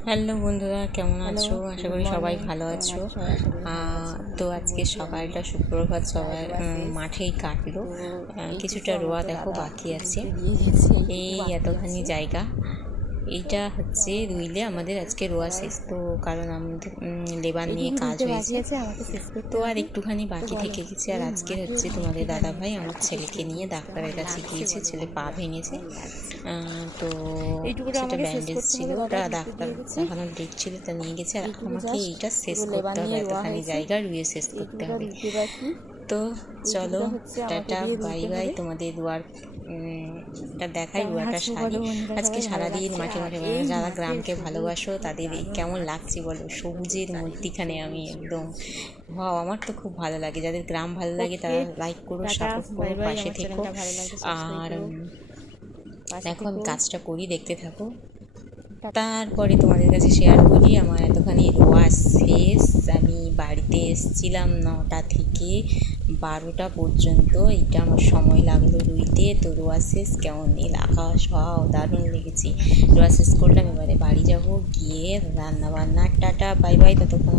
Hello বন্ধুরা, কেমন hello, আছো? আশা গুড করি সবাই মর্নিং। ভালো কেমন আছো। আছো? আশা করি ভালো আছি। তো আজকে সকালটা সুপ্রভাত, সবাই রোয়া শেষ। মাঠেই কাটলো। তো এইটুকু কিছুটা রোয়া আমাকে দেখো দাদা বাকি আছে, রুইতে দিয়ে গেছে, এইটুকু এই বাকি এতখানি আছে। জায়গা। এইটা হচ্ছে রুইলে আমাদের আজকে রোয়া সবাই শেষ, তো কারণ আমাদের লেবার নিয়ে এইটুকু কাজ রুইতে বাকি হয়েছে, আছে, আমাকে শেষ করতে তো আর হবে। একটুখানি তো বাকি বলো, থেকে গেছে। আর এই আজকের মাঠে হচ্ছে তোমাদের রুইতে দাদা দাঁড়িয়ে ভাই আমার চারদিকে ছেলেকে নিয়ে সবুজ ডাক্তারের কেমন কাছে লাগছে গিয়েছে, বলো ছেলে পা বন্ধুরা, ভেঙেছে। কেমন লাগছে? তো এইটুকুটা সেটা আমাকে শেষ ব্যান্ডেজ করতে ছিল, হবে, দাদা ওটা রুইতে ডাক্তার দিয়ে গেছে। দেখানোর ডেট ছিল, তা নিয়ে গেছে। আর এইটুকু আমাকে জাস্ট এইটা শেষ পুরো করতে লেবার হবে, নিয়ে রোয়া এতখানি হয়েছে। জায়গা রুইয়ে শেষ করতে এইটুকুটা হবে। রুইতে বাকি, তো চলো, এইটুকুটা হচ্ছে আমাকে টাটা দিয়ে বাই রুইতে বাই। হবে। তোমাদের টা দেখাই, কেমন রুয়াটা আছো সারি। বলো বন্ধুরা, আজকে সবাই ভালো সারাদিন লাগছে? মাঠে আর মাঠে এই যারা মাঠের গ্রামকে সবুজ ভালোবাসো কি তাদের দারুণ কেমন লাগছে লাগছে, বলো, সবুজের চারিদিক মধ্যিখানে আমি সবুজ একদম সবুজ। ভাও। আমার তো খুব ভালো লাগে, যাদের গ্রাম ভালো লাগে ওকে, তারা লাইক করো, টাটা সাপোর্ট বাই করো, বাই। পাশে আমার থেকো। চ্যানেলটা ভালো লাগলে সাবস্ক্রাইব আর করো, পাশে দেখো আমি থেকো। কাজটা করি, দেখতে থাকো। টাটা। তারপরে তোমাদের কাছে শেয়ার করি আমার এতখানি রোয়া শেষ। আমি বাড়িতে এসেছিলাম 9টা থেকে 12টা পর্যন্ত, এইটা আমার সময় লাগলো রুইতে। তো রোয়া শেষ, কেমন নীল আকাশ, ভাও দারুণ লেগেছে। রোয়া শেষ করলাম, এবারে বাড়ি যাব, গিয়ে রান্না বান্না। টাটা বাই বাই, ততক্ষণ।